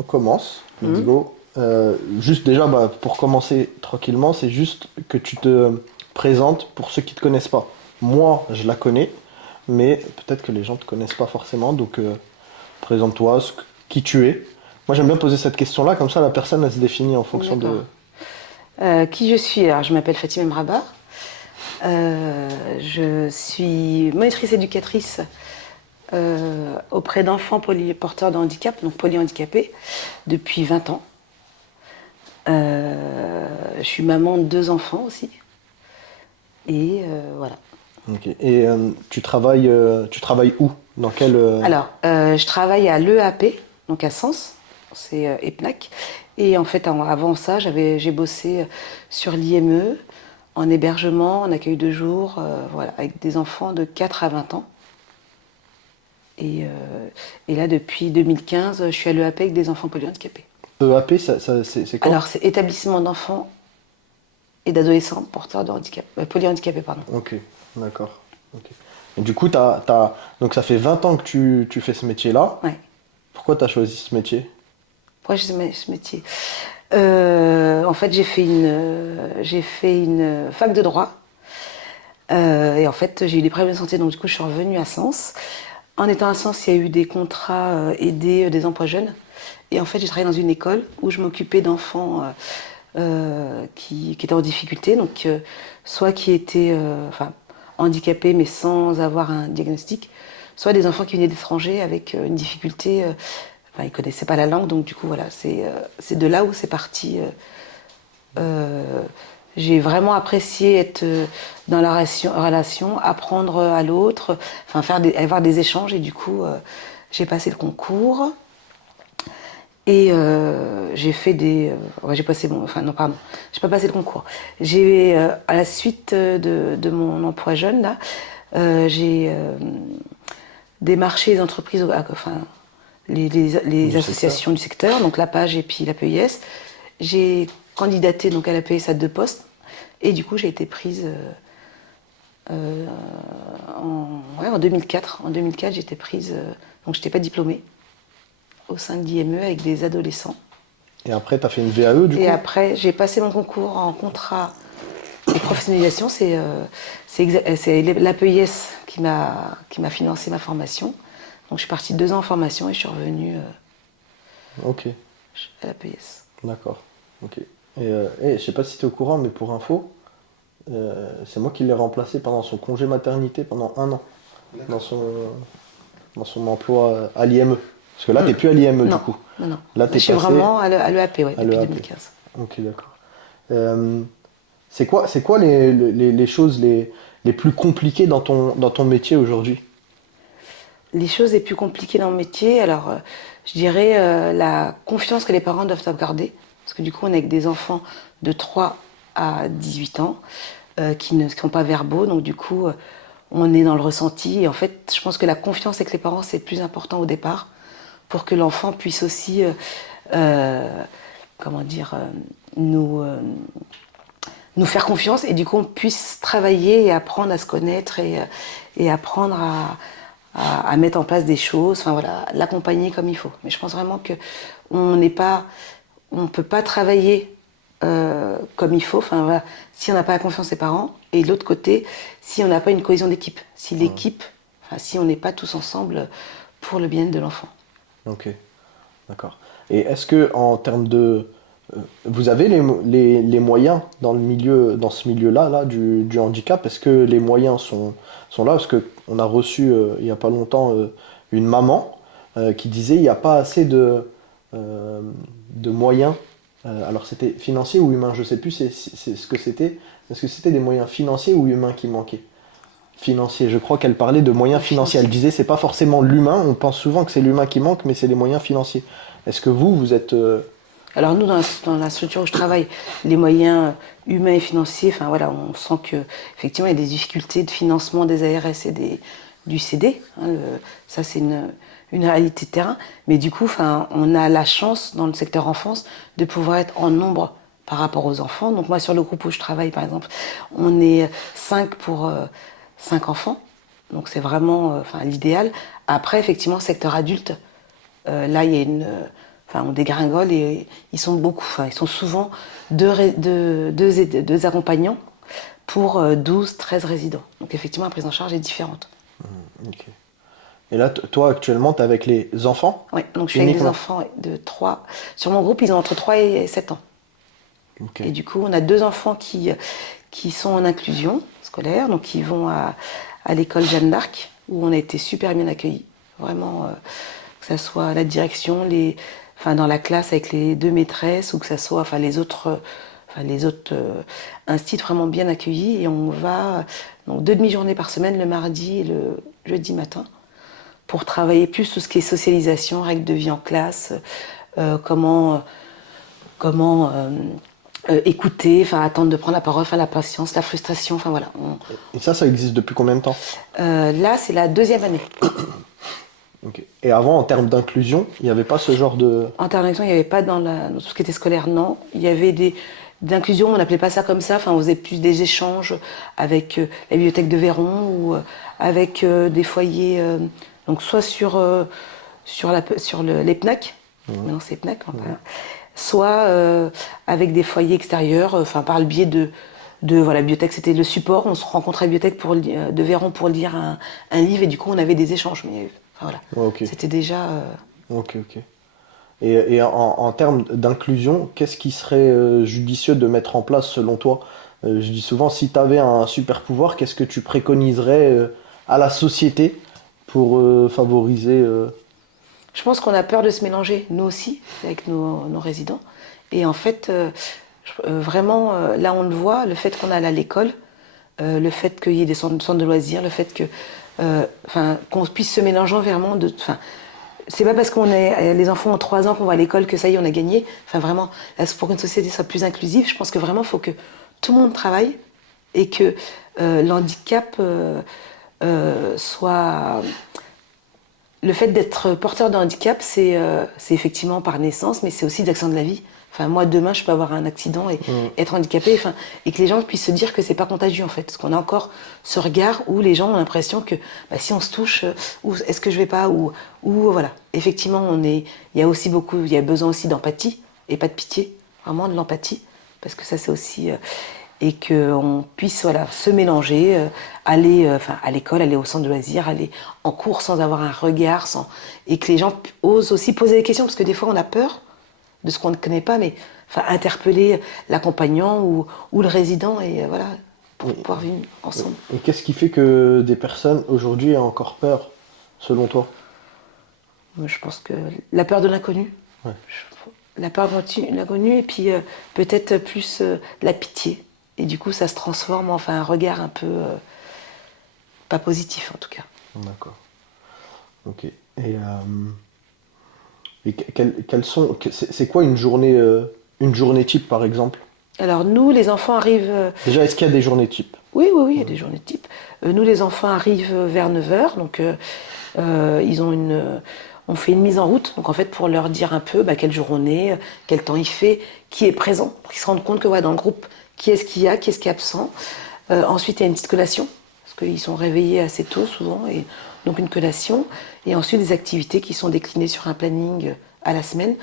On commence, let's Mhm. go. Juste déjà, pour commencer tranquillement, c'est juste que tu te présentes pour ceux qui ne te connaissent pas. Moi, je la connais, mais peut-être que les gens ne te connaissent pas forcément, donc présente-toi, qui tu es. Moi, j'aime bien poser cette question-là, comme ça la personne, elle se définit en fonction D'accord. de... Qui je suis? Alors, je m'appelle Fatima Mraba. Je suis monitrice éducatrice auprès d'enfants porteurs de handicap, donc polyhandicapés, depuis 20 ans. Je suis maman de 2 enfants aussi. Et voilà. Ok. Et tu travailles où? Dans quel... Alors, je travaille à l'EAP, donc à Sens, c'est EPNAC. Et en fait, avant ça, j'ai bossé sur l'IME, en hébergement, en accueil de jour, voilà, avec des enfants de 4 à 20 ans. Et là, depuis 2015, je suis à l'EAP avec des enfants polyhandicapés. EAP, c'est quoi? Alors, c'est établissement d'enfants et d'adolescents porteurs de handicap, polyhandicapés, pardon. Ok, d'accord. Ok. Et du coup, donc ça fait 20 ans que tu fais ce métier-là. Ouais. Pourquoi tu as choisi ce métier? Pourquoi j'ai ce métier? En fait, j'ai fait une fac de droit. Et en fait, j'ai eu des problèmes de santé, donc du coup, je suis revenue à Sens. En étant à Sens, il y a eu des contrats aidés des emplois jeunes. Et en fait, j'ai travaillé dans une école où je m'occupais d'enfants qui étaient en difficulté, donc soit qui étaient enfin, handicapés mais sans avoir un diagnostic, soit des enfants qui venaient d'étrangers avec une difficulté, enfin, ils ne connaissaient pas la langue, donc du coup, voilà, c'est de là où c'est parti. Euh, j'ai vraiment apprécié être dans la relation, apprendre à l'autre, enfin avoir des échanges et du coup j'ai passé le concours et j'ai fait ouais, j'ai passé bon, enfin non pardon, j'ai pas passé le concours. J'ai à la suite de mon emploi jeune là, j'ai démarché les entreprises, enfin les Du secteur. associations du secteur, donc la page et puis la PES. J'ai candidaté donc à la PES à 2 postes et du coup j'ai été prise euh, ouais, en 2004. En 2004 j'ai été prise, donc je n'étais pas diplômée, au sein de l'IME avec des adolescents. Et après, tu as fait une VAE du Et coup? après j'ai passé mon concours en contrat de professionnalisation. C'est l'APEIS qui m'a financé ma formation. Donc je suis partie 2 ans en formation et je suis revenue Ok, à l'APEIS. d'accord. Ok. Je sais pas si tu es au courant, mais pour info, c'est moi qui l'ai remplacé pendant son congé maternité pendant 1 an dans son emploi à l'IME. Parce que là, t'es plus à l'IME du Non, coup. non, non. Là, Je t'es suis passé vraiment à l'EAP, ouais, à depuis l'EAP. 2015. Ok, d'accord. Euh, c'est quoi les choses les plus compliquées dans ton métier aujourd'hui? Les choses les plus compliquées dans le métier, alors je dirais la confiance que les parents doivent accorder. Parce que du coup, on est avec des enfants de 3 à 18 ans qui ne sont pas verbaux. Donc du coup, on est dans le ressenti. Et en fait, je pense que la confiance avec les parents, c'est le plus important au départ pour que l'enfant puisse aussi, euh, comment dire, nous faire confiance et du coup on puisse travailler et apprendre à se connaître et apprendre à mettre en place des choses, enfin voilà, l'accompagner comme il faut. Mais je pense vraiment que on n'est pas, on peut pas travailler comme il faut. Enfin voilà, si on n'a pas la confiance des parents et de l'autre côté, si on n'a pas une cohésion d'équipe, si Ouais. l'équipe, enfin si on n'est pas tous ensemble pour le bien-être de l'enfant. Ok, d'accord. Et est-ce que en termes de, vous avez les moyens dans ce milieu-là, là, du handicap? Est-ce que les moyens sont là? Parce que on a reçu il n'y a pas longtemps une maman qui disait il n'y a pas assez euh, de moyens. Alors c'était financier ou humain, je sais plus c'est ce que c'était. Est-ce que c'était des moyens financiers ou humains qui manquaient? Financiers, je crois qu'elle parlait de moyens financiers. Elle Financier. disait c'est pas forcément l'humain, on pense souvent que c'est l'humain qui manque, mais c'est les moyens financiers. Est-ce que vous êtes... Alors nous, dans la structure où je travaille, les moyens humains et financiers, enfin voilà, on sent que effectivement il y a des difficultés de financement des ARS et du CD. Hein, ça c'est une réalité de terrain. Mais du coup, enfin, on a la chance dans le secteur enfance de pouvoir être en nombre par rapport aux enfants. Donc moi sur le groupe où je travaille par exemple, on est 5 pour 5 enfants. Donc c'est vraiment enfin, l'idéal. Après effectivement secteur adulte, là il y a enfin, on dégringole et ils sont beaucoup, enfin, ils sont souvent deux accompagnants pour 12, 13 résidents. Donc effectivement, la prise en charge est différente. Ok. Et là, toi, actuellement, tu es avec les enfants Oui, donc je suis avec des uniquement? enfants de 3. Sur mon groupe, ils ont entre 3 et 7 ans. Ok. Et du coup, on a 2 enfants qui sont en inclusion scolaire, donc qui vont à l'école Jeanne d'Arc, où on a été super bien accueillis. Vraiment, que ça soit la direction, enfin, dans la classe avec les 2 maîtresses, ou que ça soit enfin, les autres instituts vraiment bien accueillis. Et on va donc 2 demi-journées par semaine, le mardi et le jeudi matin, pour travailler plus tout ce qui est socialisation, règles de vie en classe, comment écouter, enfin attendre de prendre la parole, enfin la patience, la frustration, enfin voilà. Et ça existe depuis combien de temps? Là, c'est la 2e année. Ok. Et avant, en termes d'inclusion, il n'y avait pas ce genre de... Interaction, il n'y avait pas dans tout ce qui était scolaire, non. Il y avait d'inclusion, on n'appelait pas ça comme ça, enfin on faisait plus des échanges avec la bibliothèque de Véron ou avec des foyers, donc soit sur les PNAC, maintenant c'est PNAC, enfin, soit avec des foyers extérieurs, enfin par le biais de voilà, bibliothèque, c'était le support, on se rencontrait à la bibliothèque de Véron pour lire un livre et du coup on avait des échanges. Mais enfin, voilà, Ouais, ok. c'était déjà... Ok, ok. Et en termes d'inclusion, qu'est-ce qui serait judicieux de mettre en place selon toi? Je dis souvent, si tu avais un super pouvoir, qu'est-ce que tu préconiserais à la société pour favoriser Je pense qu'on a peur de se mélanger, nous aussi, avec nos résidents. Et en fait, vraiment, là on le voit, le fait qu'on aille à l'école, le fait qu'il y ait des centres de loisirs, le fait que, qu'on puisse se mélanger vraiment c'est pas parce les enfants ont 3 ans qu'on va à l'école que ça y est, on a gagné. Enfin vraiment, là, pour qu'une société soit plus inclusive, je pense que vraiment, il faut que tout le monde travaille et que l'handicap soit... Le fait d'être porteur de handicap, c'est effectivement par naissance, mais c'est aussi des accidents de la vie. Enfin, moi, demain, je peux avoir un accident et Mm. être handicapé, enfin, et que les gens puissent se dire que c'est pas contagieux, en fait. Parce qu'on a encore ce regard où les gens ont l'impression que bah, si on se touche, ou est-ce que je vais pas, ou voilà. Effectivement, il y a aussi il y a besoin aussi d'empathie et pas de pitié, vraiment de l'empathie, parce que ça, c'est aussi et qu'on puisse voilà, se mélanger, aller à l'école, aller au centre de loisirs, aller en cours sans avoir un regard, et que les gens osent aussi poser des questions, parce que des fois on a peur de ce qu'on ne connaît pas, mais interpeller l'accompagnant ou le résident, et voilà, pour et, pouvoir vivre ensemble. et qu'est-ce qui fait que des personnes aujourd'hui aient encore peur, selon toi? Moi, je pense que la peur de l'inconnu, Ouais. la peur de l'inconnu, et puis peut-être plus la pitié. Et du coup, ça se transforme en un regard un peu pas positif en tout cas. D'accord. Ok. Et quelles sont, c'est quoi une journée type par exemple? Alors nous, les enfants arrivent... Déjà, est-ce qu'il y a des journées types? oui, oui, oui, il y a des journées types. Nous, les enfants arrivent vers 9 h, donc ils ont on fait une mise en route, donc en fait pour leur dire un peu quel jour on est, quel temps il fait, qui est présent, pour qu'ils se rendent compte que dans le groupe, qui est-ce qu'il y a, qui est-ce qui est absent. Ensuite, il y a une petite collation, parce qu'ils sont réveillés assez tôt souvent, et donc une collation, et ensuite des activités qui sont déclinées sur un planning à la semaine.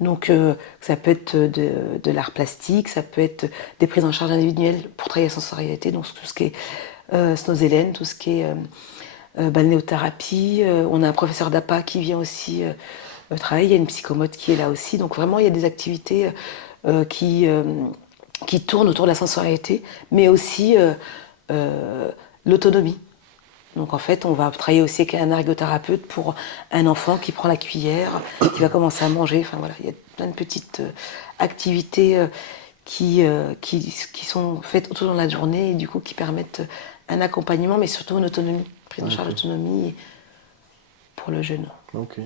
Donc ça peut être de l'art plastique, ça peut être des prises en charge individuelles pour travailler la sensorialité, donc tout ce qui est snozélène, tout ce qui est balnéothérapie. On a un professeur d'APA qui vient aussi travailler, il y a une psychomote qui est là aussi. Donc vraiment, il y a des activités qui tournent autour de la sensorialité, mais aussi l'autonomie. Donc en fait, on va travailler aussi avec un ergothérapeute pour un enfant qui prend la cuillère, qui va commencer à manger. Enfin voilà, il y a plein de petites activités qui sont faites tout au long de la journée et du coup qui permettent un accompagnement, mais surtout une autonomie, prise en charge Ok. d'autonomie pour le jeune. Ok.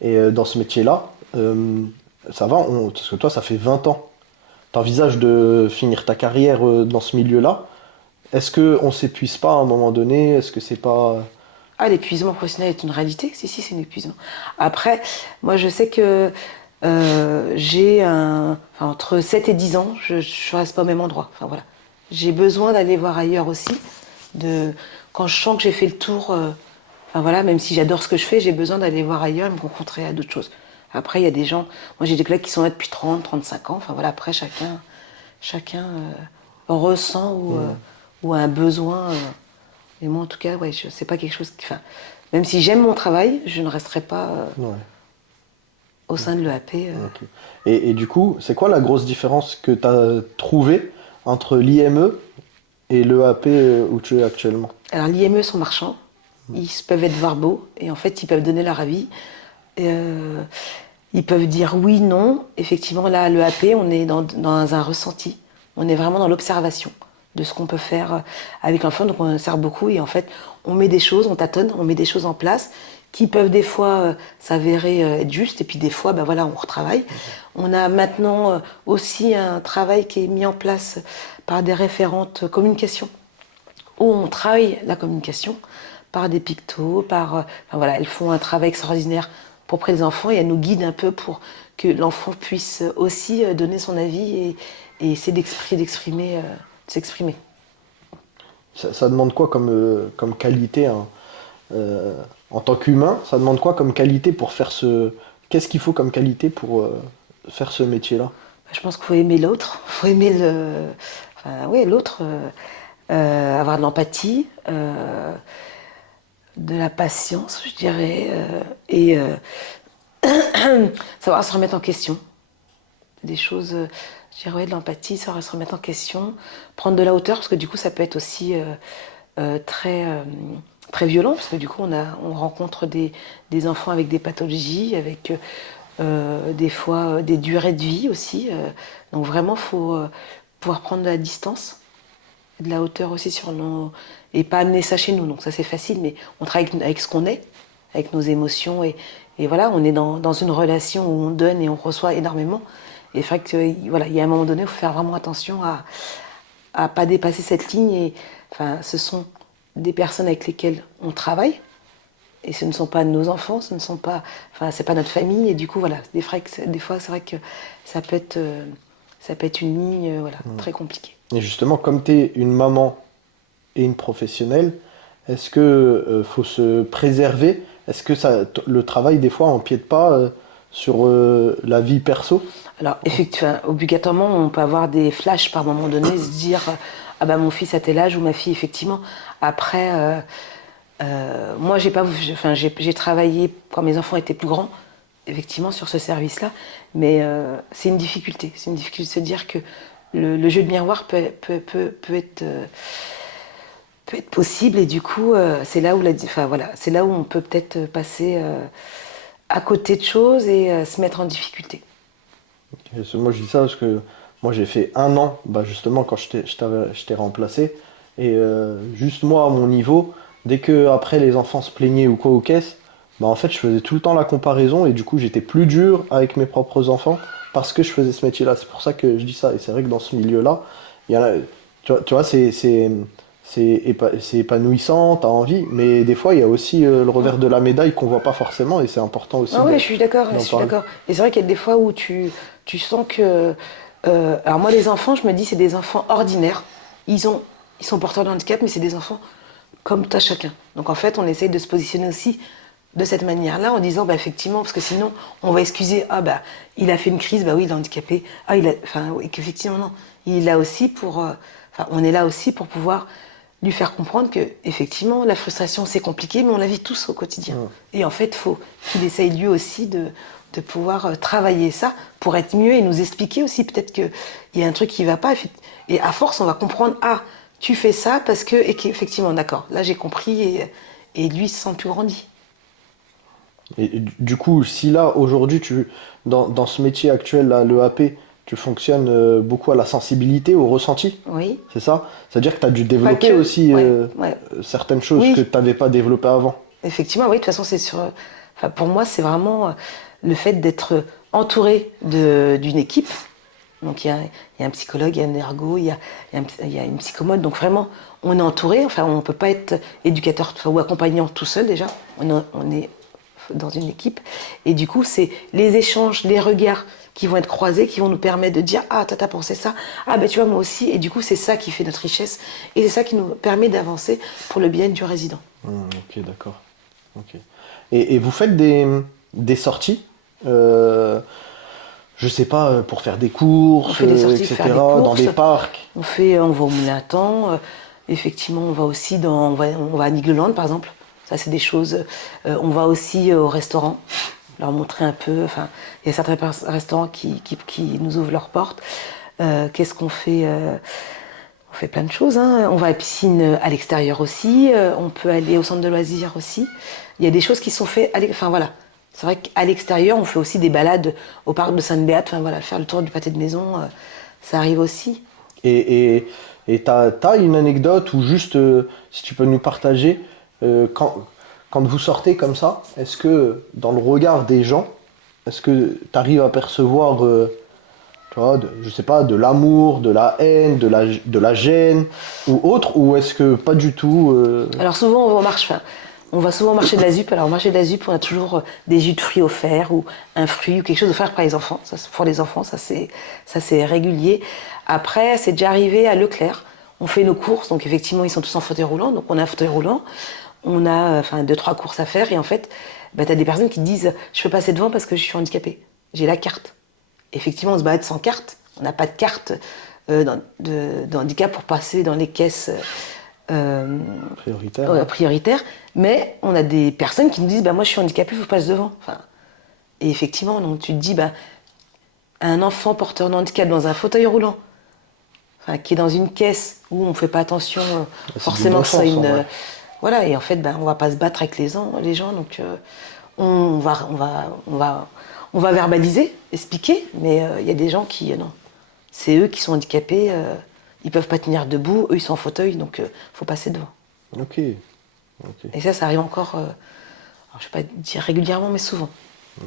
Et dans ce métier-là, ça va, parce que toi, ça fait 20 ans. T'envisages de finir ta carrière dans ce milieu-là. Est-ce qu'on s'épuise pas à un moment donné? Est-ce que c'est pas... Ah, l'épuisement professionnel est une réalité. Si, si, c'est un épuisement. Après, moi, je sais que j'ai entre 7 et 10 ans, je ne reste pas au même endroit. Enfin, voilà. J'ai besoin d'aller voir ailleurs aussi. Quand je sens que j'ai fait le tour, voilà, même si j'adore ce que je fais, j'ai besoin d'aller voir ailleurs et me confronter à d'autres choses. Après, il y a des gens, moi j'ai des collègues qui sont là depuis 30, 35 ans. Enfin voilà, après chacun ressent ou a un besoin. Mais moi en tout cas, ouais, c'est pas quelque chose qui. Enfin, même si j'aime mon travail, je ne resterai pas Ouais. au sein de l'EAP. Ok. Et du coup, c'est quoi la grosse différence que tu as trouvée entre l'IME et l'EAP où tu es actuellement? Alors l'IME sont marchands, ils peuvent être verbaux et en fait ils peuvent donner leur avis. Euh, Ils peuvent dire oui, non. Effectivement, là, à l'EAP, on est dans un ressenti. On est vraiment dans l'observation de ce qu'on peut faire avec l'enfant. Donc, on sert beaucoup et en fait, on met des choses, on tâtonne, on met des choses en place qui peuvent des fois s'avérer être justes et puis des fois, ben voilà, on retravaille. On a maintenant aussi un travail qui est mis en place par des référentes communication où on travaille la communication par des pictos, enfin voilà, elles font un travail extraordinaire pour près des enfants et elles nous guident un peu pour que l'enfant puisse aussi donner son avis et essayer d'exprimer, de s'exprimer. Ça demande quoi comme qualité hein, en tant qu'humain? Ça demande quoi comme qualité pour faire ce... Qu'est-ce qu'il faut comme qualité pour faire ce métier-là? Je pense qu'il faut aimer l'autre, il faut aimer enfin, oui, l'autre, avoir de l'empathie, de la patience, je dirais, et savoir se remettre en question. Des choses, je dirais, ouais, de l'empathie, savoir se remettre en question, prendre de la hauteur, parce que du coup, ça peut être aussi très violent, parce que du coup, on rencontre des enfants avec des pathologies, avec des fois des durées de vie aussi. Donc vraiment, il faut pouvoir prendre de la distance, de la hauteur aussi sur nos... Et pas amener ça chez nous, donc ça c'est facile, mais on travaille avec ce qu'on est, avec nos émotions, et voilà, on est dans une relation où on donne et on reçoit énormément. Et c'est vrai que, voilà, il y a un moment donné, il faut faire vraiment attention à pas dépasser cette ligne. Et, enfin, ce sont des personnes avec lesquelles on travaille, et ce ne sont pas nos enfants, ce ne sont pas, enfin, c'est pas notre famille. Et du coup, voilà, des fois, c'est vrai que ça peut être, ça peut être une ligne, voilà, très compliquée. Et justement, comme tu es une maman et une professionnelle, est-ce que faut se préserver? Est-ce que le travail, des fois, empiète pas sur la vie perso? Alors, effectivement, obligatoirement, on peut avoir des flashs par moment donné, se dire ah ben mon fils a tel âge ou ma fille, effectivement. Après, moi, j'ai pas, enfin, j'ai travaillé quand mes enfants étaient plus grands, effectivement, sur ce service-là, mais c'est une difficulté. C'est une difficulté de se dire que le jeu de miroir peut être possible et du coup, c'est là où enfin, voilà, c'est là où on peut peut-être passer à côté de choses et se mettre en difficulté. Moi, je dis ça parce que moi, j'ai fait un an, bah, justement, quand je t'ai remplacé. Et juste moi, à mon niveau, dès que après les enfants se plaignaient ou quoi aux caisses, bah, en fait, je faisais tout le temps la comparaison et du coup, j'étais plus dur avec mes propres enfants parce que je faisais ce métier-là. C'est pour ça que je dis ça. Et c'est vrai que dans ce milieu-là, il y en a, tu vois, c'est épanouissant, t'as envie, mais des fois, il y a aussi le revers de la médaille qu'on voit pas forcément et c'est important aussi Ah oui, je suis d'accord, je d'en suis parler. d'accord. Et c'est vrai qu'il y a des fois où tu sens que... alors moi, les enfants, je me dis, c'est des enfants ordinaires. Ils sont porteurs de handicap, mais c'est des enfants comme toi chacun. Donc en fait, on essaye de se positionner aussi de cette manière-là, en disant, bah, effectivement, parce que sinon, on va excuser, ah bah, il a fait une crise, bah oui, il est handicapé. Ah, enfin, et qu'effectivement, non. Il est là aussi pour... enfin, on est là aussi pour pouvoir lui faire comprendre que effectivement la frustration c'est compliqué mais on la vit tous au quotidien Ouais. et en fait il faut qu'il essaye lui aussi de pouvoir travailler ça pour être mieux et nous expliquer aussi peut-être qu'il y a un truc qui va pas et à force on va comprendre ah tu fais ça parce que et qu'effectivement d'accord là j'ai compris et lui il se sent plus grandi. Et du coup, si là, aujourd'hui, dans ce métier actuel, là, l'EAP, tu fonctionnes beaucoup à la sensibilité, au ressenti, Oui, c'est ça? C'est-à-dire que tu as dû pas développer que, aussi ouais, ouais. certaines choses que Oui, tu n'avais pas développées avant. effectivement, oui, de toute façon, c'est sur. Enfin, pour moi, c'est vraiment le fait d'être entouré d'une équipe. Donc, il y a un psychologue, il y a un ergo, il y a une psychomote. Donc, vraiment, on est entouré. Enfin, on ne peut pas être éducateur enfin, ou accompagnant tout seul déjà. On est dans une équipe. Et du coup, c'est les échanges, les regards qui vont être croisés, qui vont nous permettre de dire ah, toi, t'as pensé ça. Ah, ben tu vois, moi aussi. Et du coup, c'est ça qui fait notre richesse. Et c'est ça qui nous permet d'avancer pour le bien du résident. Ok, d'accord. Ok. Et vous faites des sorties euh, je sais pas, pour faire des On courses, fait des sorties, faire des etc., dans des courses. parcs. On va au Moulin à Temps. Effectivement, on va aussi on va à Nigloland, par exemple. Ça, c'est des choses. On va aussi au restaurant, leur montrer un peu. Enfin, il y a certains restaurants qui nous ouvrent leurs portes. Qu'est-ce qu'on fait On fait plein de choses, hein. On va à la piscine à l'extérieur aussi. On peut aller au centre de loisirs aussi. Il y a des choses qui sont faites. Enfin voilà. C'est vrai qu'à l'extérieur, on fait aussi des balades au parc de Sainte-Béate. Enfin voilà, faire le tour du pâté de maison, ça arrive aussi. Et, et, et t'as une anecdote ou juste, si tu peux nous partager, quand vous sortez comme ça, est-ce que dans le regard des gens, est-ce que tu arrives à percevoir, tu vois, je sais pas, de l'amour, de la haine, de la gêne ou autre, ou est-ce que pas du tout Alors souvent on va on va souvent au marché de la ZUP. Alors au marché de la ZUP, on a toujours des jus de fruits offerts ou un fruit ou quelque chose offert par les enfants. Ça, pour les enfants, ça c'est régulier. Après, c'est déjà arrivé à Leclerc. On fait nos courses, donc effectivement ils sont tous en fauteuil roulant, donc on a un fauteuil roulant. On a enfin deux trois courses à faire et en fait, bah, t'as des personnes qui te disent je peux passer devant parce que je suis handicapée. J'ai la carte. Effectivement, on se balade sans carte. On n'a pas de carte de handicap pour passer dans les caisses prioritaire, ouais. prioritaires. Mais on a des personnes qui nous disent bah, moi je suis handicapée, il faut que je passe devant. Enfin, et effectivement, donc tu te dis bah, un enfant porteur de handicap dans un fauteuil roulant, enfin, qui est dans une caisse où on ne fait pas attention C'est du forcément bon que ce soit sens en une. vrai. Voilà, et en fait, ben, on ne va pas se battre avec les gens donc on va verbaliser, expliquer, mais il y a des gens qui, non, c'est eux qui sont handicapés, ils peuvent pas tenir debout, eux ils sont en fauteuil, donc faut passer devant. Ok, ok. Et ça arrive encore, alors, je vais pas dire régulièrement, mais souvent. Ouais.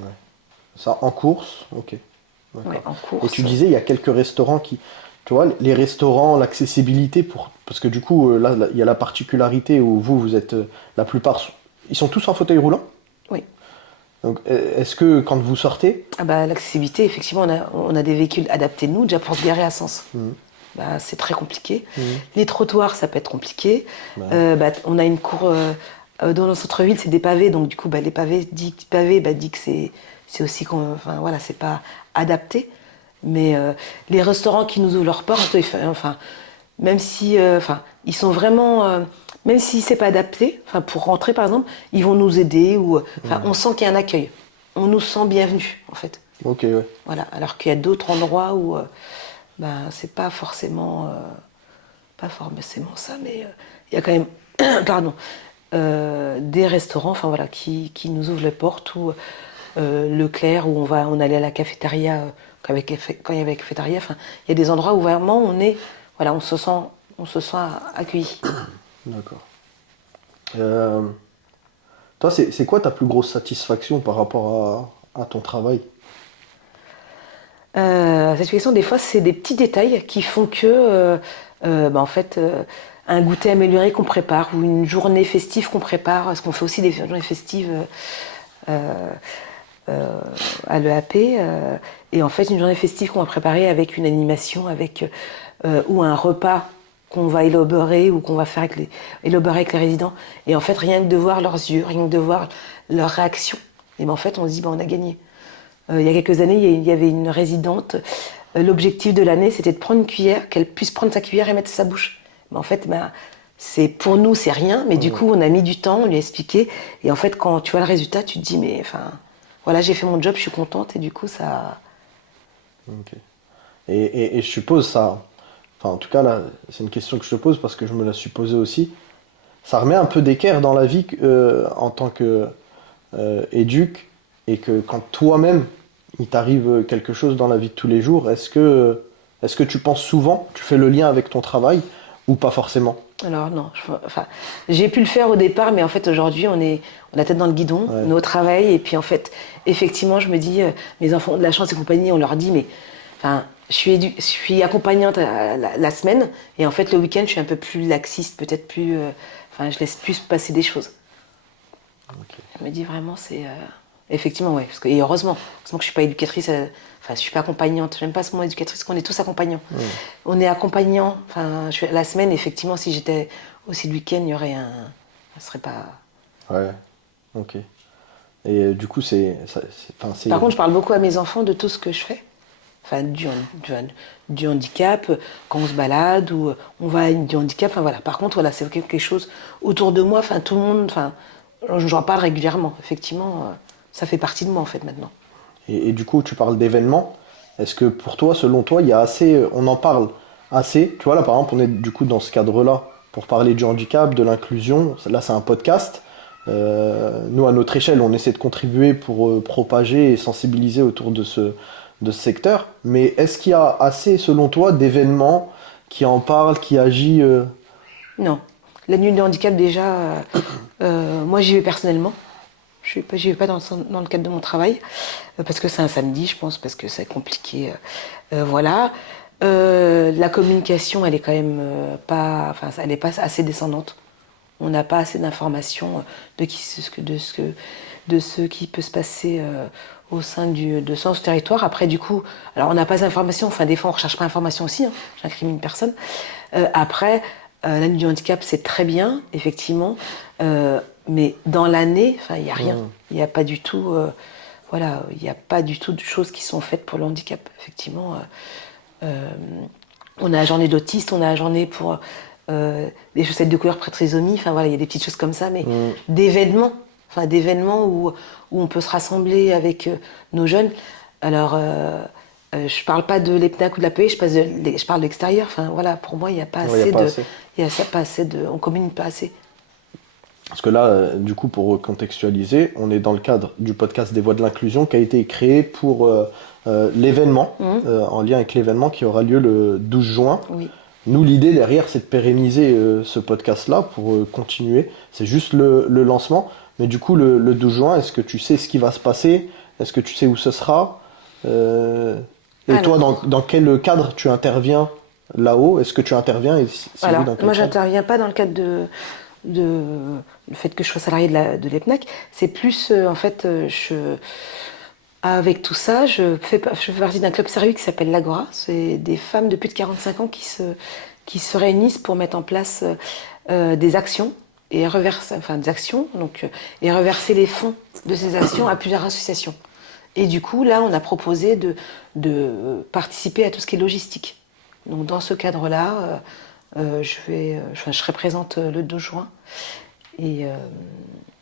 Ça en course, ok. Ouais, D'accord. en Et tu course. disais, il y a quelques restaurants qui, tu vois, les restaurants, l'accessibilité parce que du coup, là, il y a la particularité où vous êtes, la plupart, ils sont tous en fauteuil roulant. Oui. Donc, est-ce que quand vous sortez, Ah bah, l'accessibilité, effectivement, on a des véhicules adaptés, nous, déjà pour se garer à Sens. Mhm. Bah, c'est très compliqué. Mhm. Les trottoirs, ça peut être compliqué. Bah, Bah, on a une cour dans le centre-ville, c'est des pavés, donc du coup, bah, les pavés, bah, dit que c'est aussi, enfin voilà, c'est pas adapté. Mais les restaurants qui nous ouvrent leurs portes, enfin, même si, enfin, ils sont vraiment, même si c'est pas adapté, enfin, pour rentrer par exemple, ils vont nous aider ou, enfin, on sent qu'il y a un accueil. On nous sent bienvenus, en fait. ok, ouais. Voilà. Alors qu'il y a d'autres endroits où, ben, c'est pas forcément, pas forcément ça, mais il y a quand même, pardon, des restaurants, enfin voilà, qui nous ouvrent les portes ou Leclerc où on allait à la cafétéria quand il y avait la cafétéria. Enfin, il y a des endroits où vraiment voilà, on se sent accueilli. D'accord. Euh, Toi, c'est quoi ta plus grosse satisfaction par rapport à ton travail? Cette question, des fois, c'est des petits détails qui font que, bah, en fait, un goûter amélioré qu'on prépare ou une journée festive qu'on prépare, parce qu'on fait aussi des journées festives à l'EAP, et en fait, une journée festive qu'on va préparer avec une animation, avec ou un repas qu'on va élaborer ou qu'on va faire élaborer avec les résidents. Et en fait, rien que de voir leurs yeux, rien que de voir leurs réactions, et ben en fait, on se dit, ben, on a gagné. Il y a quelques années, il y avait une résidente. L'objectif de l'année, c'était de prendre une cuillère, qu'elle puisse prendre sa cuillère et mettre sa bouche. Mais en fait, ben, c'est pour nous, c'est rien. Mais du Mhm. coup, on a mis du temps, on lui a expliqué. Et en fait, quand tu vois le résultat, tu te dis, mais enfin, voilà, j'ai fait mon job, je suis contente. Et du coup, ça. Ok. Et je suppose ça, enfin en tout cas là, c'est une question que je te pose parce que je me la suis posée aussi. Ça remet un peu d'équerre dans la vie en tant que éduc et que quand toi-même il t'arrive quelque chose dans la vie de tous les jours, est-ce que tu penses souvent, tu fais le lien avec ton travail ou pas forcément? Alors non, enfin, j'ai pu le faire au départ, mais en fait aujourd'hui on a la tête dans le guidon, on Ouais. est au travail, et puis en fait, effectivement, je me dis, mes enfants ont de la chance et compagnie, on leur dit, mais enfin, je suis accompagnante la semaine, et en fait le week-end, je suis un peu plus laxiste, peut-être plus, enfin, je laisse plus passer des choses. Ok. Je me dis vraiment, c'est effectivement, ouais, parce que, et heureusement que je suis pas éducatrice, enfin, je suis pas accompagnante, j'aime pas ce mot éducatrice, parce qu'on est tous accompagnants. Hmm. On est accompagnant, enfin, la semaine, effectivement, si j'étais aussi le week-end, il y aurait un. Ça serait pas. Ouais. Ok. Et du coup, enfin, Par contre, je parle beaucoup à mes enfants de tout ce que je fais. Enfin, du handicap, quand on se balade ou on va à du handicap. Enfin, voilà. Par contre, voilà, c'est quelque chose autour de moi. Enfin, tout le monde. Enfin, j'en parle régulièrement. Effectivement, ça fait partie de moi en fait maintenant. et du coup, tu parles d'événements. Est-ce que pour toi, selon toi, il y a assez, on en parle assez? Tu vois, là, par exemple, on est du coup dans ce cadre-là pour parler du handicap, de l'inclusion. Là, c'est un podcast. Nous, à notre échelle, on essaie de contribuer pour propager et sensibiliser autour de ce secteur. Mais est-ce qu'il y a assez, selon toi, d'événements qui en parlent, qui agit Non. La nuit du handicap, déjà, moi j'y vais personnellement. J'y vais pas dans le cadre de mon travail, parce que c'est un samedi, je pense, parce que c'est compliqué. Voilà. La communication, elle est quand même enfin, elle n'est pas assez descendante. On n'a pas assez d'informations de ce qui peut se passer au sein de ce territoire. Après, du coup, alors on n'a pas d'informations, enfin des fois on ne recherche pas d'informations aussi, hein, j'incrimine personne. Après, la nuit du handicap, c'est très bien, effectivement, mais dans l'année, enfin, il n'y a rien. hmm. Il n'y a pas du tout, voilà, il n'y a pas du tout de choses qui sont faites pour le handicap, effectivement. Euh, on a la journée d'autiste, on a la journée pour des chaussettes de couleur pré-trisomie, enfin voilà, il y a des petites choses comme ça, mais Hmm. d'événements, enfin d'événements où on peut se rassembler avec nos jeunes. Alors, je parle pas de l'EPNAC ou de l'APE, je parle de l'extérieur. Enfin voilà, pour moi, il n'y a pas Ouais, il n'y a assez pas de, assez. il y a ça, pas assez de, on communique pas assez. Parce que là, du coup, pour contextualiser, on est dans le cadre du podcast des Voix de l'inclusion qui a été créé pour l'événement, Mhm. en lien avec l'événement qui aura lieu le 12 juin. Oui. Nous, l'idée derrière, c'est de pérenniser ce podcast-là pour continuer. C'est juste le lancement. Mais du coup, le 12 juin, est-ce que tu sais ce qui va se passer? Est-ce que tu sais où ce sera? Euh, et toi, Alors, dans quel cadre tu interviens là-haut? Est-ce que tu interviens et si oui, alors, dans quel moi, cadre? j'interviens pas dans le cadre de le fait que je sois salariée de l'EPNAC. C'est plus, en fait, avec tout ça, je fais partie d'un club sérieux qui s'appelle l'Agora. C'est des femmes de plus de 45 ans qui se réunissent pour mettre en place des actions et reverser, enfin des actions, donc, et reverser les fonds de ces actions à plusieurs associations. Et du coup, là, on a proposé de participer à tout ce qui est logistique. Donc, dans ce cadre-là, je serai présente le 2 juin. Et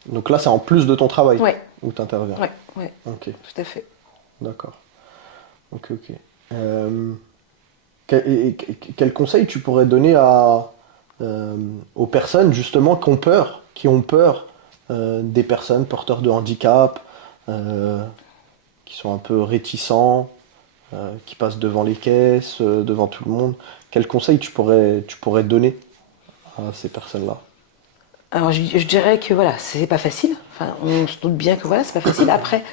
Donc là, c'est en plus de ton travail ouais, où tu interviens. ouais, ouais, Ok, tout à fait. d'accord. Ok, ok. Euh, quel conseil tu pourrais donner aux personnes justement qui ont peur des personnes porteurs de handicap, euh, qui sont un peu réticents, qui passent devant les caisses, devant tout le monde? Quel conseil tu pourrais donner à ces personnes-là? Alors je dirais que voilà, c'est pas facile. Enfin, on se doute bien que voilà, c'est pas facile. Après,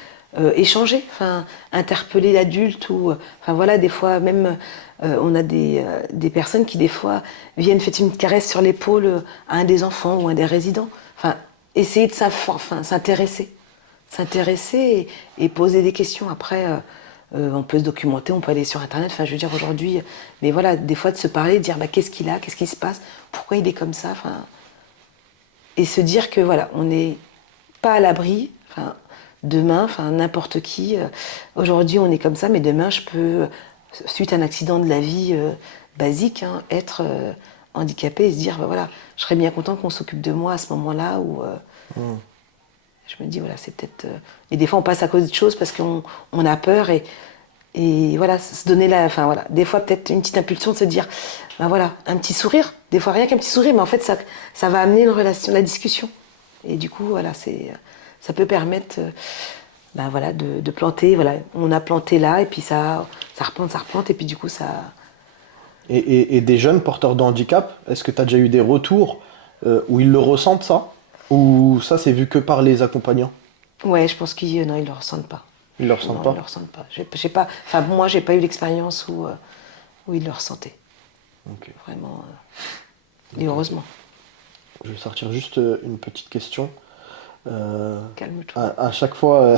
échanger, enfin, interpeller l'adulte ou, enfin voilà, des fois même, on a des personnes qui des fois viennent faire une caresse sur l'épaule à un des enfants ou à un des résidents. Enfin, essayer de enfin, s'intéresser et poser des questions. Après, on peut se documenter, on peut aller sur Internet. Enfin, je veux dire aujourd'hui, mais voilà, des fois de se parler, de dire bah, qu'est-ce qu'il a, qu'est-ce qui se passe, pourquoi il est comme ça. Enfin, et se dire que voilà, on n'est pas à l'abri. Enfin, demain, enfin n'importe qui. Aujourd'hui, on est comme ça, mais demain, je peux, suite à un accident de la vie basique, hein, être handicapé et se dire, bah, voilà, je serais bien content qu'on s'occupe de moi à ce moment-là. Où Hmm. je me dis, voilà, c'est peut-être. Et des fois, on passe à cause de choses parce qu'on a peur et voilà, se donner la. Enfin voilà, des fois, peut-être une petite impulsion de se dire, ben voilà, un petit sourire. Des fois, rien qu'un petit sourire, mais en fait, ça va amener une relation, la discussion. Et du coup, voilà, ça peut permettre ben voilà, de planter. Voilà, on a planté là, et puis ça replante, et puis du coup, ça. Et des jeunes porteurs de handicap, est-ce que tu as déjà eu des retours où ils le ressentent ça? Ou ça, c'est vu que par les accompagnants? Ouais, je pense qu'ils non, ils le ressentent pas. Ils le ressentent Non, ils pas? le ressentent pas. J'ai pas. Enfin, moi, j'ai pas eu l'expérience où ils le ressentaient. Ok, Vraiment. Et d'accord. heureusement. Je vais sortir juste une petite question. Euh, Calme-toi. à chaque fois,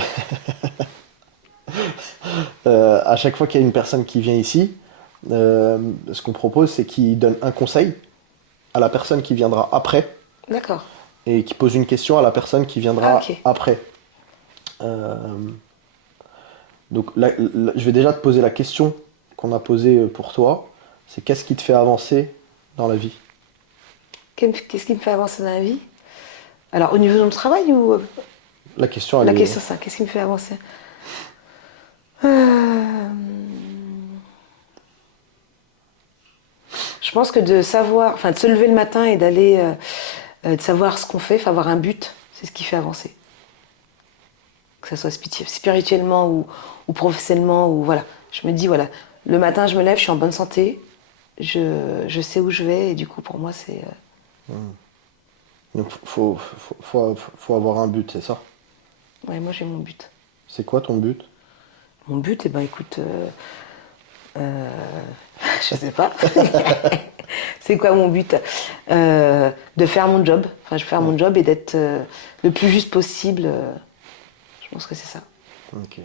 à chaque fois qu'il y a une personne qui vient ici, ce qu'on propose, c'est qu'il donne un conseil à la personne qui viendra après D'accord. et qui pose une question à la personne qui Ah, viendra ok. après. Euh, donc je vais déjà te poser la question qu'on a posée pour toi. C'est qu'est-ce qui te fait avancer dans la vie? Qu'est-ce qui me fait avancer dans la vie? Alors, au niveau de mon travail ou La question, elle la est... question, ça, qu'est-ce qui me fait avancer? Euh, Je pense que de savoir, enfin, de se lever le matin et d'aller, de savoir ce qu'on fait, enfin, avoir un but, c'est ce qui fait avancer. Que ce soit spirituellement ou professionnellement, ou voilà. Je me dis, voilà, le matin, je me lève, je suis en bonne santé, je sais où je vais, et du coup, pour moi, c'est. Donc, faut avoir un but, c'est ça? Ouais, moi, j'ai mon but. C'est quoi ton but? Mon but, eh ben, écoute, euh, je sais pas. C'est quoi mon but? De faire mon job. Enfin, je vais faire Ouais. mon job et d'être le plus juste possible. Je pense que c'est ça. Ok.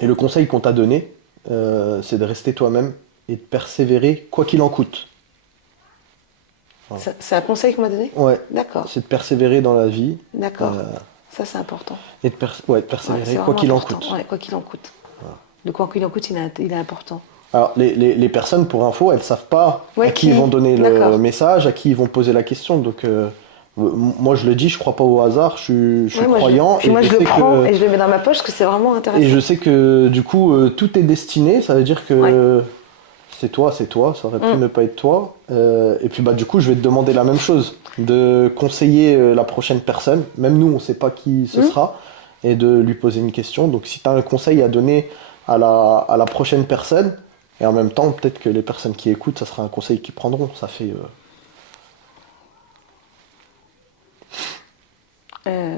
Et le conseil qu'on t'a donné, c'est de rester toi-même et de persévérer quoi qu'il en coûte. Voilà. C'est un conseil qu'on m'a donné? Ouais, D'accord, c'est de persévérer dans la vie d'accord. Ça, c'est important. et ouais, de Ouais, c'est persévérer quoi vraiment qu'il en important. coûte. Ouais, quoi qu'il en coûte. Le quoi qu'il en coûte, il est important. Alors, les personnes, pour info, elles savent pas à Ouais, qui ils qui? vont donner le D'accord. message, à qui ils vont poser la question. Donc, moi, je le dis, je crois pas au hasard, je suis Ouais, croyant puis moi, je le prends que, et je le mets dans ma poche parce que c'est vraiment et intéressant. je sais que du coup, tout est destiné. Ça veut dire Ouais. que c'est toi, ça aurait pu Mm. ne pas être toi. Et puis, bah, du coup, je vais te demander la même chose, de conseiller la prochaine personne. Même nous, on sait pas qui ce Mm. sera, et de lui poser une question. Donc, si tu as un conseil à donner à la prochaine personne, et en même temps, peut-être que les personnes qui écoutent, ça sera un conseil qu'ils prendront. Ça fait. Euh,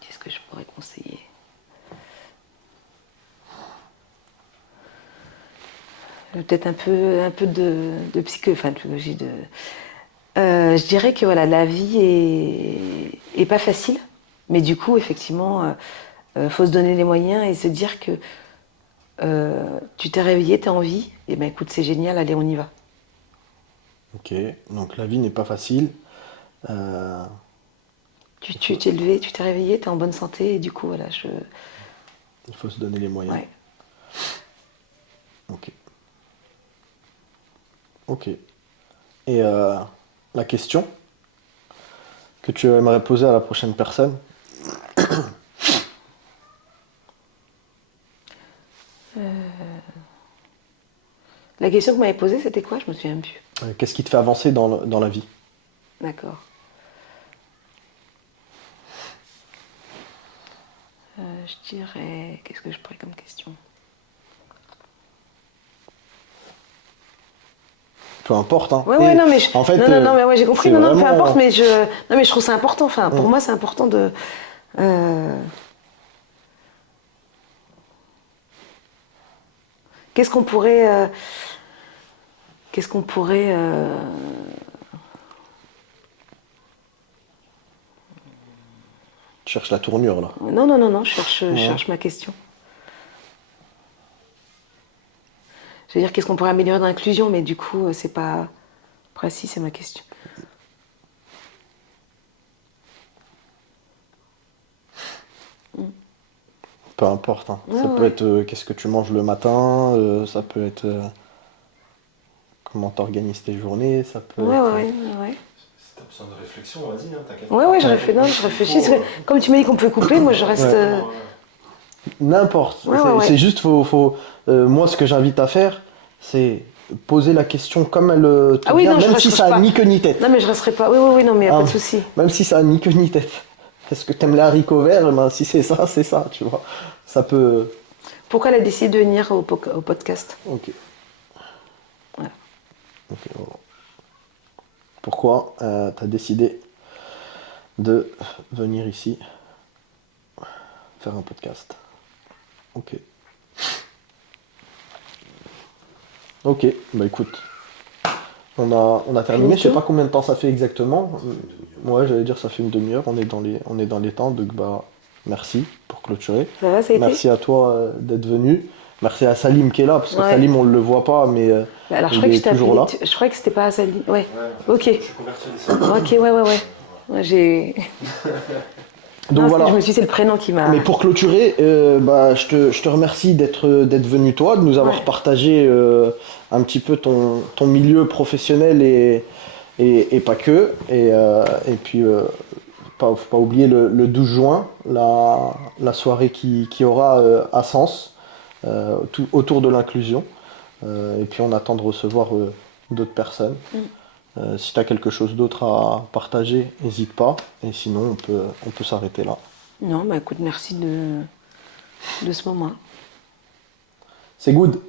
Qu'est-ce que je pourrais conseiller? Peut-être un peu enfin, de psychologie. Je dirais que voilà, la vie est pas facile, mais du coup, effectivement, faut se donner les moyens et se dire que tu t'es réveillé, t'es en vie, et ben écoute, c'est génial, allez, on y va. Ok, donc la vie n'est pas facile. Euh, Tu t'es levé, tu t'es réveillé, t'es en bonne santé, et du coup, voilà, il faut se donner les moyens. ouais. Ok. Ok. Et la question que tu aimerais poser à la prochaine personne, La question que vous m'avez posée, c'était quoi? Je me souviens plus. qu'est-ce qui te fait avancer dans la vie? D'accord. Je dirais, qu'est-ce que je pourrais comme question? Peu importe, hein. Ouais, ouais, Et non, mais en fait, non, mais ouais, j'ai compris. c'est Non, non, peu importe, vraiment. mais non, mais je trouve ça important. Enfin, pour Hum, moi, c'est important de. euh, Qu'est-ce qu'on pourrait, qu'est-ce qu'on pourrait. tu cherches la tournure là. Non, non, non, non, je Ouais. cherche ma question. Je veux dire, qu'est-ce qu'on pourrait améliorer dans l'inclusion, mais du coup, c'est pas précis, c'est ma question. Peu importe, hein. Ouais, Ça peut ouais, être qu'est-ce que tu manges le matin, ça peut être comment t'organises tes journées, ça peut ouais, ouais, être. ouais, ouais, ouais. Si t'as besoin de réflexion, vas-y, hein, t'inquiète Ouais, pas. ouais, non, je Il réfléchis. faut. Comme tu m'as dit qu'on peut couper, moi je reste. Ouais. Exactement, ouais. N'importe. Ouais, ouais, ouais. C'est juste, moi, ce que j'invite à faire, c'est poser la question comme elle te Ah oui, vient, non, même si je ça reste a pas. ni queue ni tête. Non, mais je resterai pas. Oui, oui, oui, non, mais y a pas Hein, de souci. même si ça a ni queue ni tête. Est-ce que t'aimes les haricots verts? Eh ben, si c'est ça, tu vois. Ça peut. Pourquoi elle a décidé de venir au podcast? Ok. Voilà. Ok, voilà. Pourquoi t'as décidé de venir ici faire un podcast? Ok. Ok, bah écoute, on a terminé. Je sais Finito? pas combien de temps ça fait exactement. Ouais, j'allais dire ça fait une demi-heure. On est dans les temps. Donc bah merci pour clôturer. Ça va, ça a été? Merci à toi d'être venu. Merci à Salim qui est là parce que Ouais. Salim on le voit pas mais Bah, alors, je il croyais que est je t'ai toujours appelé. là. Je croyais que c'était pas à Sally. Ouais. Ouais, en fait, Ok. je suis converti à l'islam. Ok, ouais, ouais, ouais. Ouais, j'ai. Donc Non, voilà. je me suis dit, c'est le prénom qui m'a. Mais pour clôturer, je te remercie d'être venu toi, de nous avoir Ouais. partagé un petit peu ton milieu professionnel et pas que. Et puis, faut pas oublier le 12 juin, la soirée qui aura à Sens, autour de l'inclusion. Et puis on attend de recevoir d'autres personnes. Mm. Si tu as quelque chose d'autre à partager, n'hésite pas. Et sinon, on peut s'arrêter là. Non, bah écoute, merci de ce moment. C'est good.